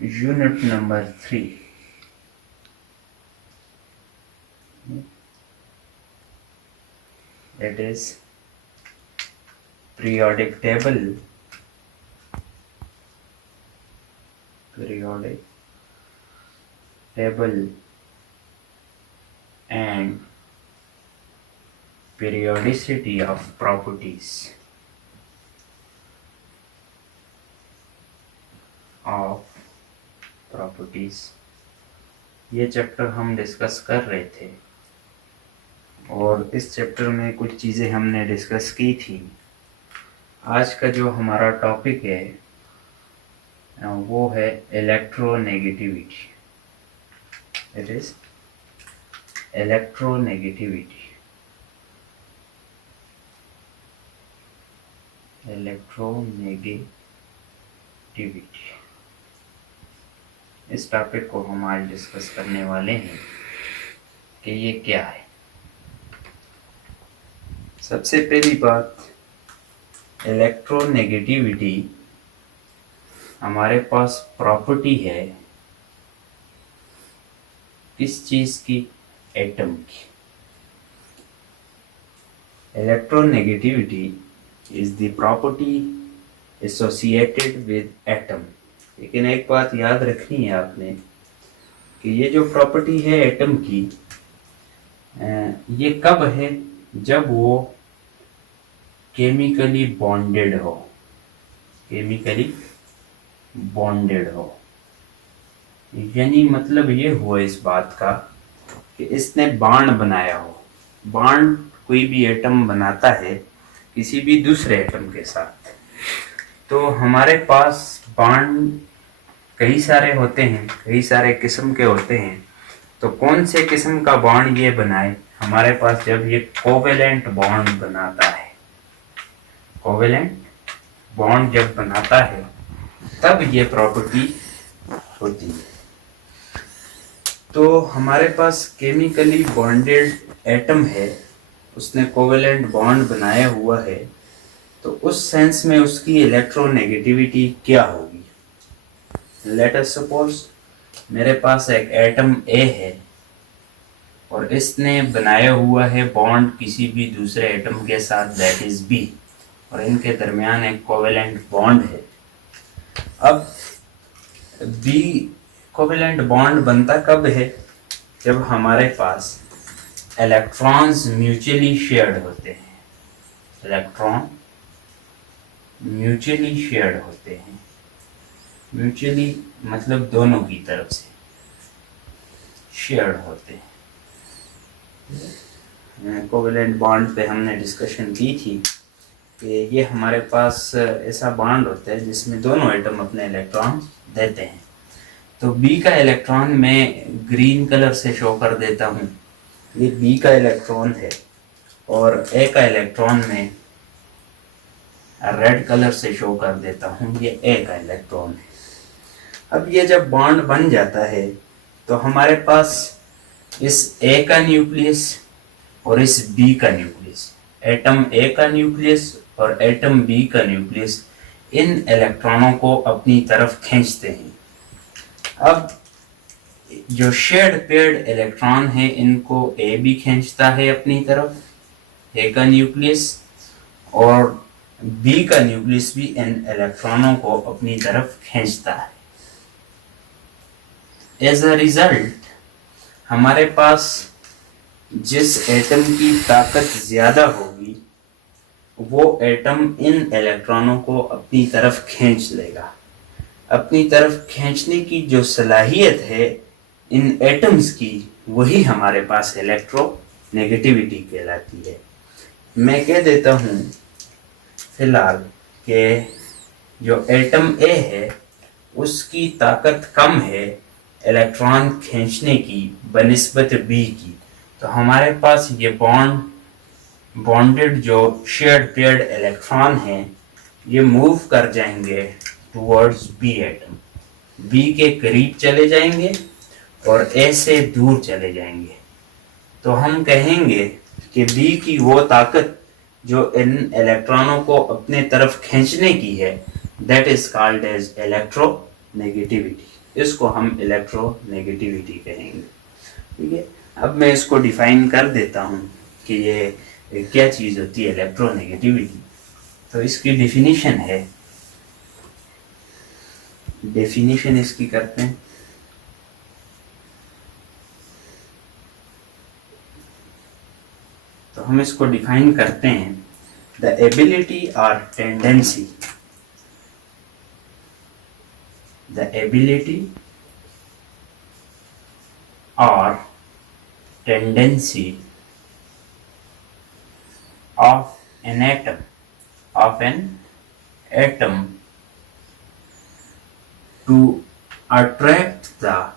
Unit number 3. It is periodic table. Periodic table and periodicity of properties of properties. ये chapter हम discuss कर रहे थे और इस चैप्टर में कुछ चीज़ें हमने डिस्कस की थी। आज का जो हमारा टॉपिक है वो है electronegativity. It is electronegativity. Electronegativity इस टॉपिक को हम आज डिस्कस करने वाले हैं कि ये क्या है। सबसे पहली बात, इलेक्ट्रोनेगेटिविटी हमारे पास प्रॉपर्टी है किस चीज की? एटम की। Electronegativity is the property associated with atom. लेकिन एक बात याद रखनी है आपने कि ये जो प्रॉपर्टी है एटम की, ये कब है? जब वो केमिकली बॉन्डेड हो। केमिकली बॉन्डेड हो यानी मतलब ये हुआ इस बात का कि इसने बॉन्ड बनाया हो। बॉन्ड कोई भी एटम बनाता है किसी भी दूसरे एटम के साथ, तो हमारे पास बॉन्ड कई सारे होते हैं, कई सारे किस्म के होते हैं। तो कौन से किस्म का बॉन्ड ये बनाए? हमारे पास जब ये कोवेलेंट बॉन्ड बनाता है, कोवेलेंट बॉन्ड जब बनाता है तब ये प्रॉपर्टी होती है। तो हमारे पास केमिकली बॉन्डेड एटम है, उसने कोवेलेंट बॉन्ड बनाया हुआ है, तो उस सेंस में उसकी इलेक्ट्रोनेगेटिविटी क्या होगी? लेट अस सपोज मेरे पास एक एटम ए है और इसने बनाया हुआ है बॉन्ड किसी भी दूसरे एटम के साथ, दैट इज बी, और इनके दरमियान एक कोवेलेंट बॉन्ड है। अब बी कोवेलेंट बॉन्ड बनता कब है? जब हमारे पास इलेक्ट्रॉन्स म्यूचुअली शेयर्ड होते हैं। इलेक्ट्रॉन म्यूचुअली शेयर्ड होते हैं। म्यूचुअली मतलब दोनों की तरफ से शेयर्ड होते हैं। कोवेलेंट बॉन्ड पे हमने डिस्कशन की थी कि ये हमारे पास ऐसा बॉन्ड होता है जिसमें दोनों एटम अपने इलेक्ट्रॉन देते हैं। तो बी का इलेक्ट्रॉन मैं ग्रीन कलर से शो कर देता हूँ, ये बी का इलेक्ट्रॉन है, और ए का इलेक्ट्रॉन मैं रेड कलर से शो कर देता हूँ, ये ए का इलेक्ट्रॉन है। अब ये जब बॉन्ड बन जाता है तो हमारे पास इस ए का न्यूक्लियस और इस बी का न्यूक्लियस, एटम ए का न्यूक्लियस और एटम बी का न्यूक्लियस, इन इलेक्ट्रॉनों को अपनी तरफ खींचते हैं। अब जो शेयर्ड पेयर्ड इलेक्ट्रॉन है इनको ए भी खींचता है अपनी तरफ, ए का न्यूक्लियस, और बी का न्यूक्लियस भी इन इलेक्ट्रॉनों को अपनी तरफ खींचता है। एज अ रिजल्ट हमारे पास जिस एटम की ताकत ज्यादा होगी वो एटम इन इलेक्ट्रॉनों को अपनी तरफ खींच लेगा। अपनी तरफ खींचने की जो सलाहियत है इन एटम्स की, वही हमारे पास इलेक्ट्रोनेगेटिविटी कहलाती है। मैं कह देता हूँ फिलहाल कि जो एटम ए है उसकी ताकत कम है इलेक्ट्रॉन खींचने की बनिस्बत बी की, तो हमारे पास ये बॉन्डेड जो शेयर्ड पेयर्ड इलेक्ट्रॉन हैं ये मूव कर जाएंगे टुवर्ड्स बी एटम, बी के करीब चले जाएंगे और ए से दूर चले जाएंगे। तो हम कहेंगे कि बी की वो ताकत जो इन इलेक्ट्रॉनों को अपने तरफ खींचने की है, that is called as electronegativity. इसको हम इलेक्ट्रोनेगेटिविटी कहेंगे। ठीक है, अब मैं इसको डिफाइन कर देता हूँ कि ये क्या चीज़ होती है इलेक्ट्रोनेगेटिविटी। तो इसकी डेफिनेशन है, डेफिनेशन इसकी करते हैं। तो हम इसको डिफाइन करते हैं, द एबिलिटी और tendency, the ability or tendency of an atom to attract the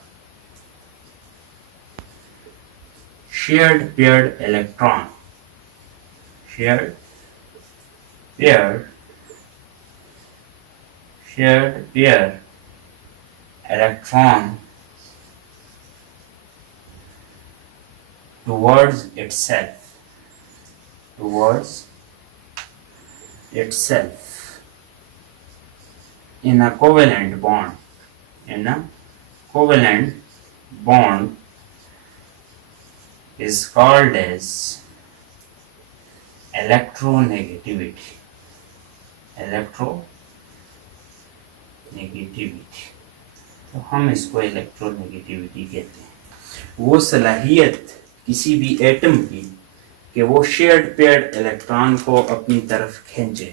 shared paired electron, shared pair electron towards itself in a covalent bond is called as electronegativity. तो हम इसको इलेक्ट्रोनेगेटिविटी कहते हैं। वो सलाहियत किसी भी एटम की कि वो शेयर्ड पेयर्ड इलेक्ट्रॉन को अपनी तरफ खींचे।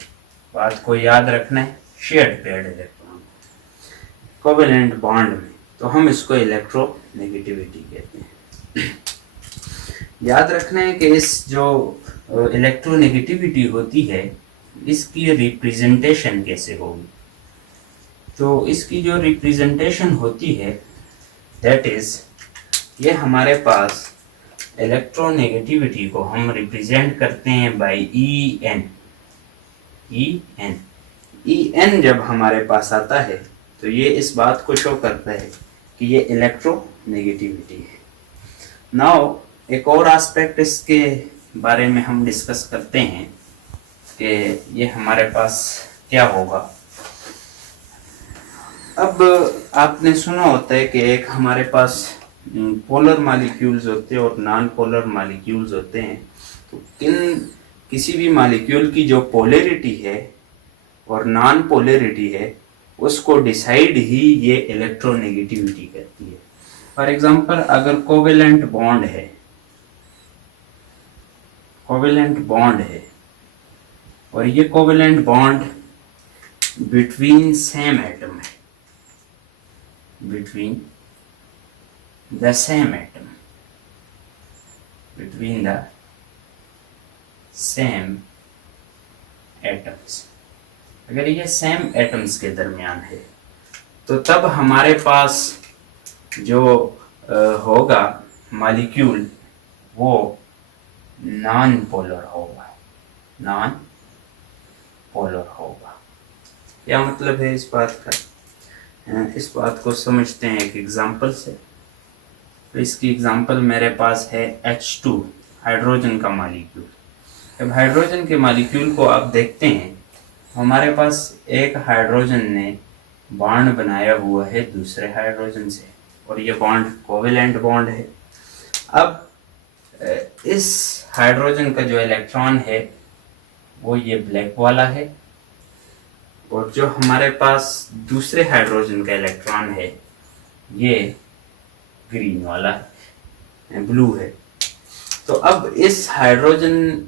बात को याद रखना है, shared paired electron covalent bond में, तो हम इसको इलेक्ट्रोनेगेटिविटी कहते हैं। याद रखना है कि इस जो इलेक्ट्रोनेगेटिविटी होती है, इसकी रिप्रेजेंटेशन कैसे होगी। तो इसकी जो रिप्रेजेंटेशन होती है, दैट इज, ये हमारे पास इलेक्ट्रोनेगेटिविटी को हम रिप्रेजेंट करते हैं बाय ई एन जब हमारे पास आता है तो ये इस बात को शो करता है कि ये इलेक्ट्रोनेगेटिविटी है। नाउ एक और एस्पेक्ट इसके बारे में हम डिस्कस करते हैं कि ये हमारे पास क्या होगा। अब आपने सुना होता है कि एक हमारे पास पोलर मॉलिक्यूल्स होते हैं और नॉन पोलर मॉलिक्यूल्स होते हैं। तो किसी भी मॉलिक्यूल की जो पोलैरिटी है और नॉन पोलैरिटी है, उसको डिसाइड ही ये इलेक्ट्रोनेगेटिविटी करती है। फॉर एग्जांपल, अगर कोवेलेंट बॉन्ड है और ये covalent bond between same atom है, between the same atoms, अगर ये सेम एटम्स के दरमियान है तो तब हमारे पास जो होगा मॉलिक्यूल वो नॉन पोलर होगा। क्या मतलब है इस बात का? इस बात को समझते हैं एक एग्जांपल से। तो इसकी एग्जांपल मेरे पास है H2, हाइड्रोजन का मॉलिक्यूल। जब हाइड्रोजन के मॉलिक्यूल को आप देखते हैं, हमारे पास एक हाइड्रोजन ने बॉन्ड बनाया हुआ है दूसरे हाइड्रोजन से, और ये बॉन्ड कोवेलेंट बॉन्ड है। अब इस हाइड्रोजन का जो इलेक्ट्रॉन है वो ये ब्लैक वाला है, और जो हमारे पास दूसरे हाइड्रोजन का इलेक्ट्रॉन है ये ग्रीन वाला है, ब्लू है। तो अब इस हाइड्रोजन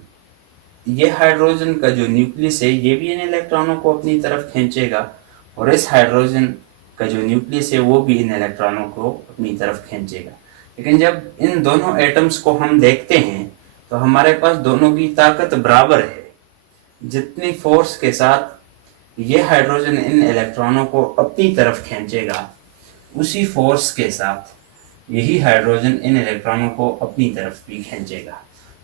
का जो न्यूक्लियस है ये भी इन इलेक्ट्रॉनों को अपनी तरफ खींचेगा, और इस हाइड्रोजन का जो न्यूक्लियस है वो भी इन इलेक्ट्रॉनों को अपनी तरफ खींचेगा। लेकिन जब इन दोनों एटम्स को हम देखते हैं तो हमारे पास दोनों की ताकत बराबर है। जितनी फोर्स के साथ ये हाइड्रोजन इन इलेक्ट्रॉनों को अपनी तरफ खींचेगा, उसी फोर्स के साथ यही हाइड्रोजन इन इलेक्ट्रॉनों को अपनी तरफ भी खींचेगा।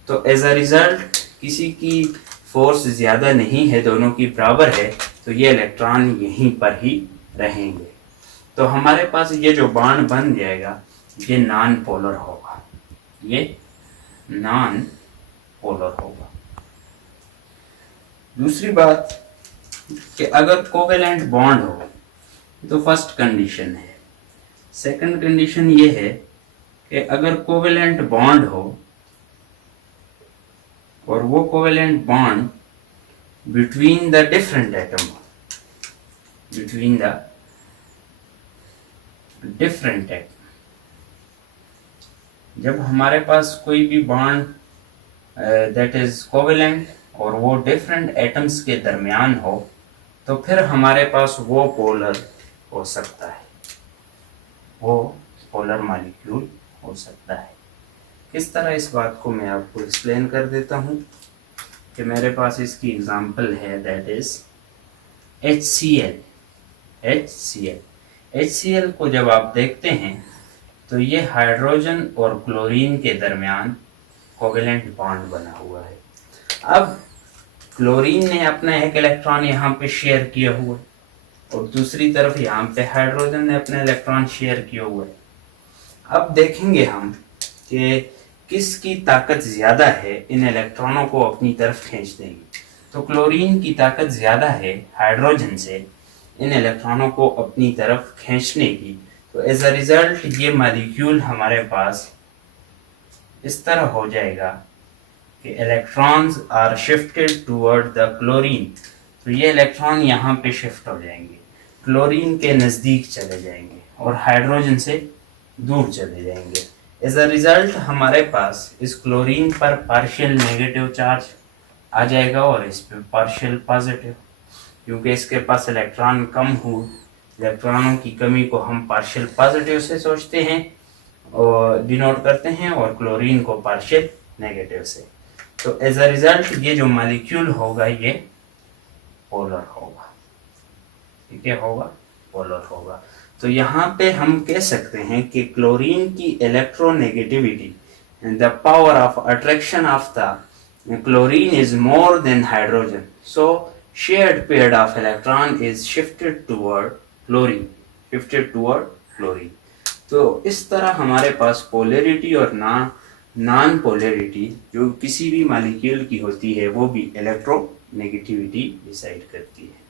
तो एज अ रिजल्ट किसी की फोर्स ज़्यादा नहीं है, दोनों की बराबर है, तो ये इलेक्ट्रॉन यहीं पर ही रहेंगे। तो हमारे पास ये जो बॉन्ड बन जाएगा ये नॉन पोलर होगा, दूसरी बात कि अगर कोवेलेंट बॉन्ड हो तो फर्स्ट कंडीशन है सेकंड कंडीशन ये है कि अगर कोवेलेंट बॉन्ड हो और वो covalent bond between the different atom, between the different atom, जब हमारे पास कोई भी बॉन्ड दैट इज कोवेलेंट और वो डिफरेंट एटम्स के दरमियान हो, तो फिर हमारे पास वो पोलर हो सकता है, वो पोलर मॉलिक्यूल हो सकता है। किस तरह इस बात को मैं आपको एक्सप्लेन कर देता हूँ कि मेरे पास इसकी एग्जांपल है, दैट इज HCl। HCl को जब आप देखते हैं तो ये हाइड्रोजन और क्लोरीन के दरमियान कोवेलेंट बॉन्ड बना हुआ है। अब क्लोरीन ने अपना एक इलेक्ट्रॉन यहाँ पे शेयर किया हुआ है और दूसरी तरफ यहाँ पे हाइड्रोजन ने अपना इलेक्ट्रॉन शेयर किया हुआ है। अब देखेंगे हम कि किसकी ताकत ज्यादा है इन इलेक्ट्रॉनों को अपनी तरफ खींचने की। तो क्लोरीन की ताकत ज्यादा है हाइड्रोजन से इन इलेक्ट्रॉनों को अपनी तरफ खींचने की। तो एज अ रिजल्ट ये मॉलिक्यूल हमारे पास इस तरह हो जाएगा कि electrons are shifted toward the chlorine. तो ये इलेक्ट्रॉन यहाँ पे शिफ्ट हो जाएंगे, क्लोरीन के नज़दीक चले जाएंगे और हाइड्रोजन से दूर चले जाएंगे। एज अ रिजल्ट हमारे पास इस क्लोरीन पर पार्शियल नेगेटिव चार्ज आ जाएगा और इस पे पार्शियल पॉजिटिव, क्योंकि इसके पास इलेक्ट्रॉन कम हो। इलेक्ट्रॉनों की कमी को हम पार्शियल पॉजिटिव से सोचते हैं और डिनोट करते हैं, और क्लोरीन को पार्शियल नेगेटिव से। तो एज अ रिजल्ट ये जो मॉलिक्यूल होगा ये पोलर होगा, ठीक है, होगा पोलर होगा। तो यहाँ पे हम कह सकते हैं कि क्लोरीन की electronegativity, the power of attraction of the chlorine is more than hydrogen, so shared pair of electron is shifted toward chlorine। तो इस तरह हमारे पास पोलैरिटी और नॉन पोलैरिटी जो किसी भी मॉलिक्यूल की होती है वो भी इलेक्ट्रोनेगेटिविटी डिसाइड करती है।